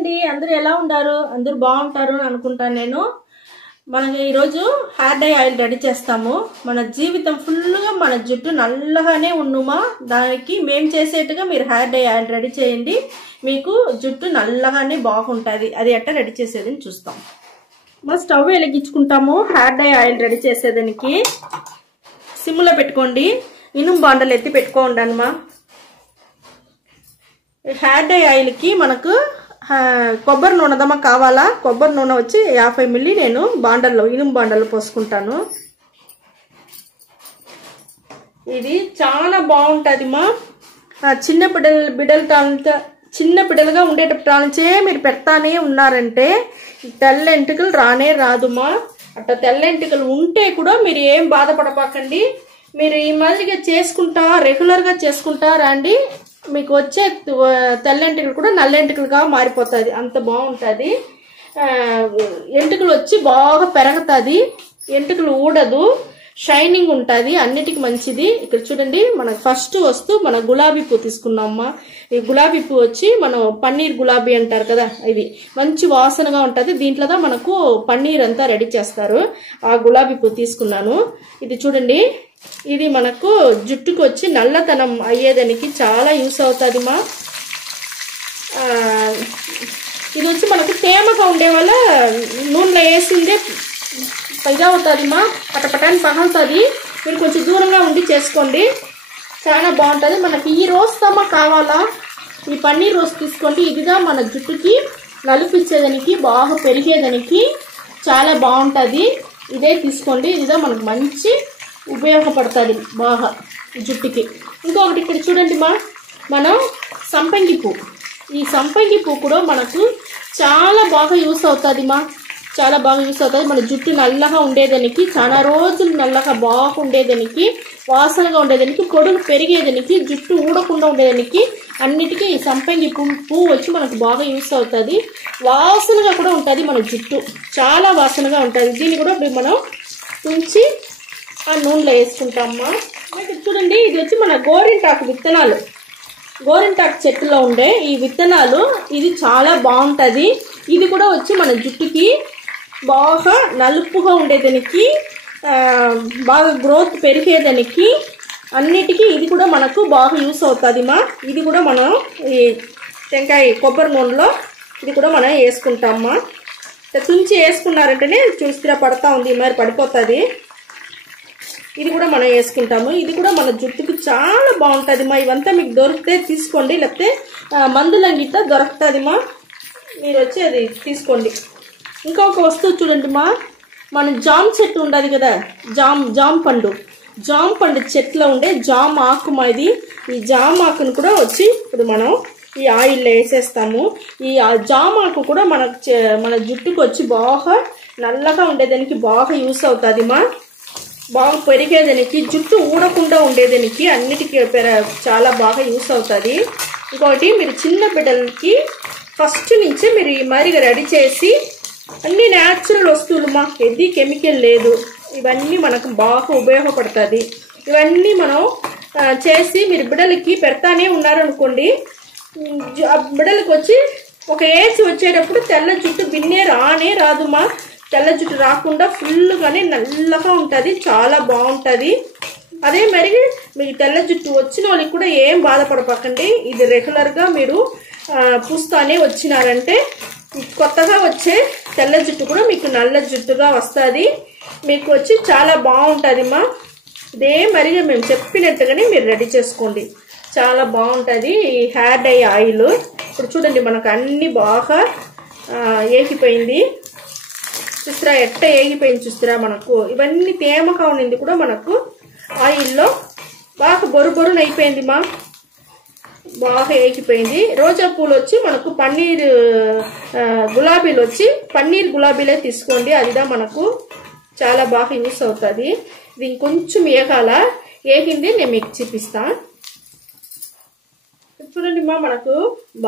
అండి, అందరూ ఎలా ఉంటారు? అందరూ బాగుంటారు అని అనుకుంటాను నేను. మనం ఈరోజు హెయిర్ డై ఆయిల్ రెడీ చేస్తాము. మన జీవితం ఫుల్గా మన జుట్టు నల్లగానే ఉన్నమా, దానికి మేము చేసేట్టుగా మీరు హెయిర్ డై ఆయిల్ రెడీ చేయండి. మీకు జుట్టు నల్లగానే బాగుంటుంది. అది ఎట్లా రెడీ చేసేదని చూస్తాం. మా స్టవ్ వెలిగించుకుంటాము. హెయిర్ డై ఆయిల్ రెడీ చేసేదానికి సిమ్లో పెట్టుకోండి. ఇనుము బాండలు ఎత్తి పెట్టుకోండి అన్నమా. హెయిర్ డై ఆయిల్కి మనకు కొబ్బరి నూనెదమ్మా కావాలా. కొబ్బరి నూనె వచ్చి 50 మిల్లీ నేను బాండల్లో ఇనుము బాండల్లో పోసుకుంటాను. ఇది చాలా బాగుంటుంది మా. చిన్న బిడ్డలుగా ఉండేటప్పుడే మీరు పెడతానే ఉన్నారంటే తెల్ల ఎంటుకలు రానే రాదుమా. అట్లా తెల్ల ఎంటుకలు ఉంటే కూడా మీరు ఏం బాధపడపాకండి. మీరు ఈ మాదిరిగా చేసుకుంటా రెగ్యులర్గా చేసుకుంటా రండి, మీకు వచ్చే తెల్లంటికలు కూడా నల్లెంటికలుగా మారిపోతుంది. అంత బాగుంటుంది. ఎంటుకలు వచ్చి బాగా పెరుగుతుంది, ఎంటుకలు ఊడదు, షైనింగ్ ఉంటుంది, అన్నిటికీ మంచిది. ఇక్కడ చూడండి, మనకు ఫస్ట్ వస్తూ మన గులాబీ పువ్వు తీసుకున్నామమ్మా. ఈ గులాబీ పువ్వు వచ్చి మనం పన్నీర్ గులాబీ అంటారు కదా, ఇది మంచి వాసనగా ఉంటుంది. దీంట్లో మనకు పన్నీర్ అంతా రెడీ చేస్తారు. ఆ గులాబీ పువ్వు తీసుకున్నాను. ఇది చూడండి, ఇది మనకు జుట్టుకు వచ్చి నల్లతనం అయ్యేదానికి చాలా యూస్ అవుతుంది మా. ఇది వచ్చి మనకు తేమగా ఉండే వల్ల నూనెలో వేసిందే ఇదే అవుతుంది మా, పటపటాన్ని పగులుతుంది. మీరు కొంచెం దూరంగా ఉండి చేసుకోండి, చాలా బాగుంటుంది. మనకి ఈ రోస్తమ్మా కావాలా, ఈ పన్నీర్ రోస్ తీసుకోండి. ఇదిగా మన జుట్టుకి నలుపిచ్చేదానికి బాగా పెరిగేదానికి చాలా బాగుంటుంది. ఇదే తీసుకోండి, ఇదిగా మనకు మంచి ఉపయోగపడుతుంది బాగా జుట్టుకి. ఇంకొకటి ఇక్కడ చూడండి మా, మనం సంపంగి పువ్వు, ఈ సంపంగి పువ్వు కూడా మనకు చాలా బాగా యూస్ అవుతుంది మా, చాలా బాగా యూస్ అవుతుంది. మన జుట్టు నల్లగా ఉండేదానికి, చాలా రోజులు నల్లగా బాగుండేదానికి, వాసనగా ఉండేదానికి, పొడుగు పెరిగేదానికి, జుట్టు ఊడకుండా ఉండేదానికి అన్నిటికీ ఈ సంపంగి పువ్వు వచ్చి మనకు బాగా యూస్ అవుతుంది. వాసనగా కూడా ఉంటుంది, మన జుట్టు చాలా వాసనగా ఉంటుంది. దీన్ని కూడా మనం తుంచి ఆ నూనెలో వేసుకుంటామమ్మా. ఇక్కడ చూడండి, ఇది వచ్చి మన గోరింటాకు విత్తనాలు, గోరింటాకు చెట్టులో ఉండే ఈ విత్తనాలు, ఇది చాలా బాగుంటుంది. ఇది కూడా వచ్చి మన జుట్టుకి బాగా నలుపుగా ఉండేదానికి, బాగా గ్రోత్ పెరిగేదానికి అన్నిటికీ ఇది కూడా మనకు బాగా యూస్ అవుతుంది మా. ఇది కూడా మనం ఈ టెంకాయ కొబ్బరి నూనెలో ఇది కూడా మనం వేసుకుంటామమ్మా. తుంచి వేసుకున్నారంటేనే చూసిరా పడతా ఉంది, మరి పడిపోతుంది. ఇది కూడా మనం వేసుకుంటాము. ఇది కూడా మన జుట్టుకి చాలా బాగుంటుంది మా. ఇవంతా మీకు దొరికితే తీసుకోండి, లేకపోతే మందులంగిట దొరుకుతుంది మా, మీరు వచ్చి అది తీసుకోండి. ఇంకొక వస్తువు చూడండి మా, మన జామ్ చెట్టు ఉండదు కదా, జామ్ పండు చెట్లో ఉండే జామ్ ఆకు మా. ఇది ఈ జామ్ ఆకును కూడా వచ్చి ఇప్పుడు మనం ఈ ఆయిల్లో వేసేస్తాము. ఈ జామ్ ఆకు కూడా మన జుట్టుకు వచ్చి బాగా నల్లగా ఉండేదానికి బాగా యూస్ అవుతుంది మా, బాగా పెరిగేదానికి, జుట్టు ఊడకుండా ఉండేదానికి అన్నిటికీ చాలా బాగా యూస్ అవుతుంది. ఇంకొకటి, మీరు చిన్న బిడ్డలకి ఫస్ట్ నుంచే మీరు ఈ మాదిరిగా రెడీ చేసి, అన్ని న్యాచురల్ వస్తువులు మా, ఏది కెమికల్ లేదు, ఇవన్నీ మనకు బాగా ఉపయోగపడుతుంది. ఇవన్నీ మనం చేసి మీరు బిడ్డలకి పెడతానే ఉన్నారనుకోండి, ఆ బిడ్డలకి వచ్చి ఒక ఏజ్ వచ్చేటప్పుడు తెల్ల జుట్టు బిన్నే రానే రాదు మా. తెల్ల జుట్టు రాకుండా ఫుల్గానే నల్లగా ఉంటుంది, చాలా బాగుంటుంది. అదే మరి మీకు తెల్ల జుట్టు వచ్చిన వాళ్ళకి కూడా ఏం బాధపడపకండి. ఇది రెగ్యులర్గా మీరు పూస్తానే వచ్చినారంటే కొత్తగా వచ్చే తెల్ల జుట్టు కూడా మీకు నల్ల జుట్టుగా వస్తుంది. మీకు వచ్చి చాలా బాగుంటుంది మా. ఇదే మరిగా మేము చెప్పినట్టుగానే మీరు రెడీ చేసుకోండి, చాలా బాగుంటుంది ఈ హెయిర్ డై ఆయిల్. ఇప్పుడు చూడండి, మనకు అన్నీ బాగా ఏగిపోయింది, చూస్తారా ఎట్ట ఏగిపోయింది చూస్తారా. మనకు ఇవన్నీ తేమగా ఉన్నది కూడా మనకు ఆయిల్లో బాగా బొరుబొరున అయిపోయింది మా, బాగా ఏగిపోయింది. రోజా పూలు వచ్చి మనకు పన్నీర్ గులాబీలు వచ్చి పన్నీర్ గులాబీలే తీసుకోండి, అదిదా మనకు చాలా బాగా యూస్ అవుతుంది. దీనికి కొంచెం ఏగాల, ఏగింది నేను మీకు చూపిస్తా. చూడండి మా, మనకు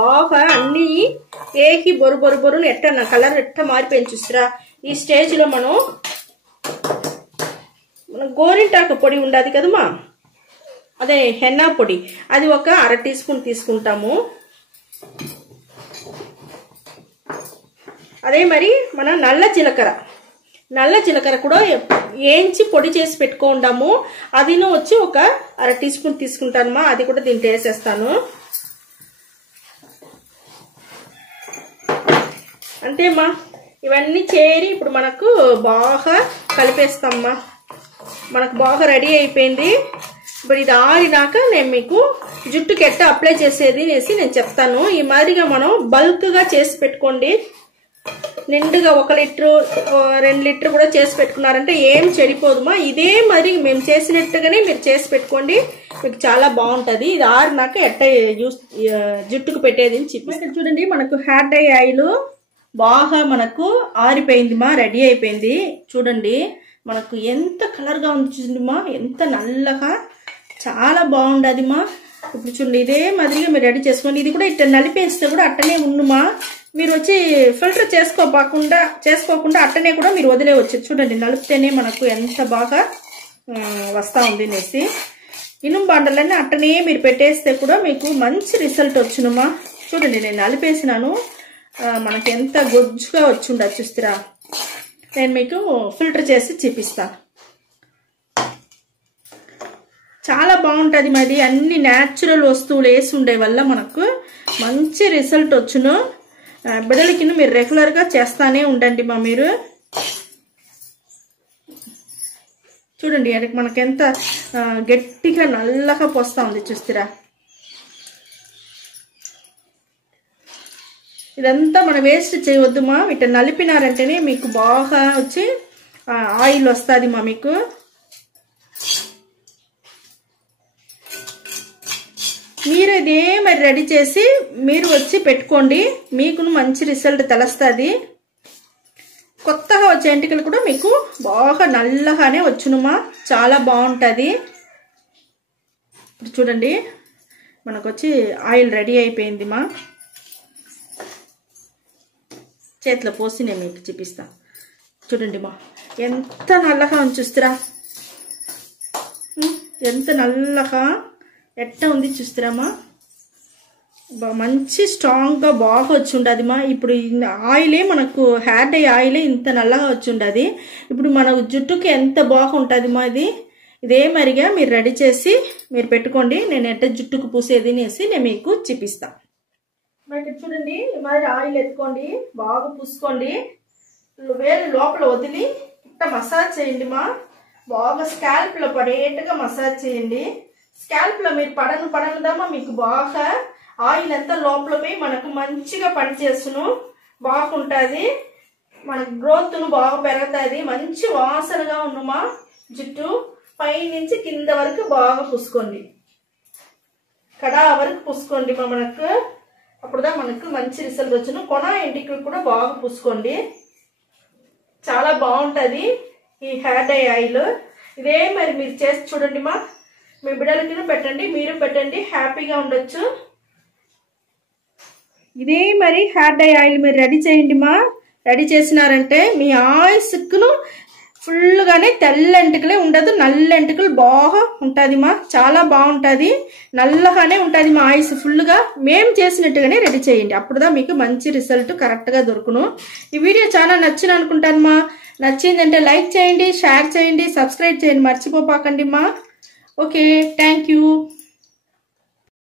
బాగా అన్నీ ఏకి బొరును ఎట్ట నా కలర్ ఎట్ట మారిపోయింది చూస్తారా. ఈ స్టేజ్లో మనం గోరింటాకు పొడి ఉండదు కదమ్మా, అదే హెన్నా పొడి, అది ఒక 1/2 టీ స్పూన్ తీసుకుంటాము. అదే మరి మన నల్ల జీలకర్ర కూడా ఏంచి పొడి చేసి పెట్టుకుందాము. అదిను వచ్చి ఒక 1/2 టీ స్పూన్ తీసుకుంటానమ్మా. అది కూడా దీంట్లో వేసేస్తాను. అంతేమ్మా, ఇవన్నీ చేరి ఇప్పుడు మనకు బాగా కలిపేస్తామ్మా. మనకు బాగా రెడీ అయిపోయింది. ఇప్పుడు ఇది ఆరినాక నేను మీకు జుట్టుకి ఎట్ట అప్లై చేసేది అనేసి నేను చెప్తాను. ఈ మాదిరిగా మనం బల్క్గా చేసి పెట్టుకోండి. నిండుగా 1 లీటరు 2 లీటర్ కూడా చేసి పెట్టుకున్నారంటే ఏం చెడిపోదుమా. ఇదే మరి మేము చేసినట్టుగానే మీరు చేసి పెట్టుకోండి, మీకు చాలా బాగుంటుంది. ఇది ఆరినాక ఎట్ట జుట్టుకు పెట్టేది అని చెప్పి చూడండి. మనకు హెయిర్ డై ఆయిల్ బాగా మనకు ఆరిపోయిందిమా, రెడీ అయిపోయింది. చూడండి మనకు ఎంత కలర్గా ఉంది చూడండిమా, ఎంత నల్లగా, చాలా బాగుండదిమా. ఇప్పుడు చూడండి ఇదే మాదిరిగా మీరు రెడీ చేసుకోండి. ఇది కూడా ఇట్లా నలిపేస్తే కూడా అట్టనే ఉండుమా. మీరు వచ్చి ఫిల్టర్ చేసుకోకుండా అట్టనే కూడా మీరు వదిలేవచ్చు. చూడండి నలిపితేనే మనకు ఎంత బాగా వస్తూ ఉంది అనేసి. ఇనుము బాండలన్నీ అట్టనే మీరు పెట్టేస్తే కూడా మీకు మంచి రిజల్ట్ వచ్చునుమా. చూడండి నేను నలిపేసినాను, మనకి ఎంత గొజ్జుగా వచ్చుండదు చూస్తారా. నేను మీకు ఫిల్టర్ చేసి చూపిస్తాను. చాలా బాగుంటుంది మరి. అన్ని న్యాచురల్ వస్తువులు వేసి ఉండే వల్ల మనకు మంచి రిజల్ట్ వచ్చును. బిడ్డలకి మీరు రెగ్యులర్గా చేస్తానే ఉండండి మా. మీరు చూడండి మనకెంత గట్టిగా నల్లగా పోస్తా ఉంది చూస్తారా. ఇదంతా మనం వేస్ట్ చేయవద్దుమా. ఇట్లా నలిపినారంటేనే మీకు బాగా వచ్చి ఆయిల్ వస్తుంది మా. మీకు మీరు ఇదే మరి రెడీ చేసి మీరు వచ్చి పెట్టుకోండి, మీకు మంచి రిజల్ట్ తెలుస్తుంది. కొత్తగా వచ్చే ఎంటికలు కూడా మీకు బాగా నల్లగానే వచ్చునుమా, చాలా బాగుంటుంది. ఇప్పుడు చూడండి మనకు వచ్చి ఆయిల్ రెడీ అయిపోయింది మా. చేతిలో పోసి నేను మీకు చూపిస్తా. చూడండి మా ఎంత నల్లగా ఉంది చూస్తారా, ఎంత నల్లగా ఎట్ట ఉంది చూస్తారామా. మంచి స్ట్రాంగ్గా బాగా వచ్చి ఉండదు మా. ఇప్పుడు ఆయిలే మనకు హెయిర్ డై ఆయిలే ఇంత నల్లగా వచ్చి ఉండదు. ఇప్పుడు మన జుట్టుకి ఎంత బాగుంటుంది మా. ఇదే మరిగా మీరు రెడీ చేసి మీరు పెట్టుకోండి. నేను ఎట్ట జుట్టుకు పూసేది అనేసి నేను మీకు చూపిస్తాను. ఇక్కడ చూడండి ఈ మాదిరి ఆయిల్ ఎత్తుకోండి, బాగా పూసుకోండి. వేలు లోపల వదిలి ఇట్ట మసాజ్ చేయండి మా. బాగా స్కాల్ప్లో పడేట్టుగా మసాజ్ చేయండి. స్కాల్ప్లో మీరు పడనుదామా మీకు బాగా ఆయిల్ అంతా లోపల పోయి మనకు మంచిగా పనిచేస్తును, బాగుంటుంది. మనకు గ్రోత్ను బాగా పెరుగుతుంది, మంచి వాసనగా ఉన్నమా. జుట్టు పై నుంచి కింద వరకు బాగా పూసుకోండి, కడా వరకు పూసుకోండి మా. మనకు అప్పుడుదా మనకు మంచి రిజల్ట్ వచ్చును. కొన ఎంటికలు కూడా బాగా పూసుకోండి, చాలా బాగుంటుంది ఈ హెయిర్ డై ఆయిల్. ఇదే మరి మీరు చేసి చూడండి మా. మీ బిడ్డలకి పెట్టండి, మీరు పెట్టండి, హ్యాపీగా ఉండొచ్చు. ఇదే మరి హెయిర్ డై ఆయిల్ మీరు రెడీ చేయండి మా. రెడీ చేసినారంటే మీ ఆయుస్కును ఫుల్గానే తెల్ల ఎంటికలే ఉండదు, నల్ల ఎంటికలు బాగా ఉంటుంది మా. చాలా బాగుంటుంది, నల్లగానే ఉంటుంది మా ఆయుస్ ఫుల్గా. మేము చేసినట్టుగానే రెడీ చేయండి, అప్పుడుదా మీకు మంచి రిజల్ట్ కరెక్ట్గా దొరుకును. ఈ వీడియో చాలా నచ్చింది అనుకుంటాను మా. నచ్చిందంటే లైక్ చేయండి, షేర్ చేయండి, సబ్స్క్రైబ్ చేయండి, మర్చిపోపాకండి మా. Okay, thank you.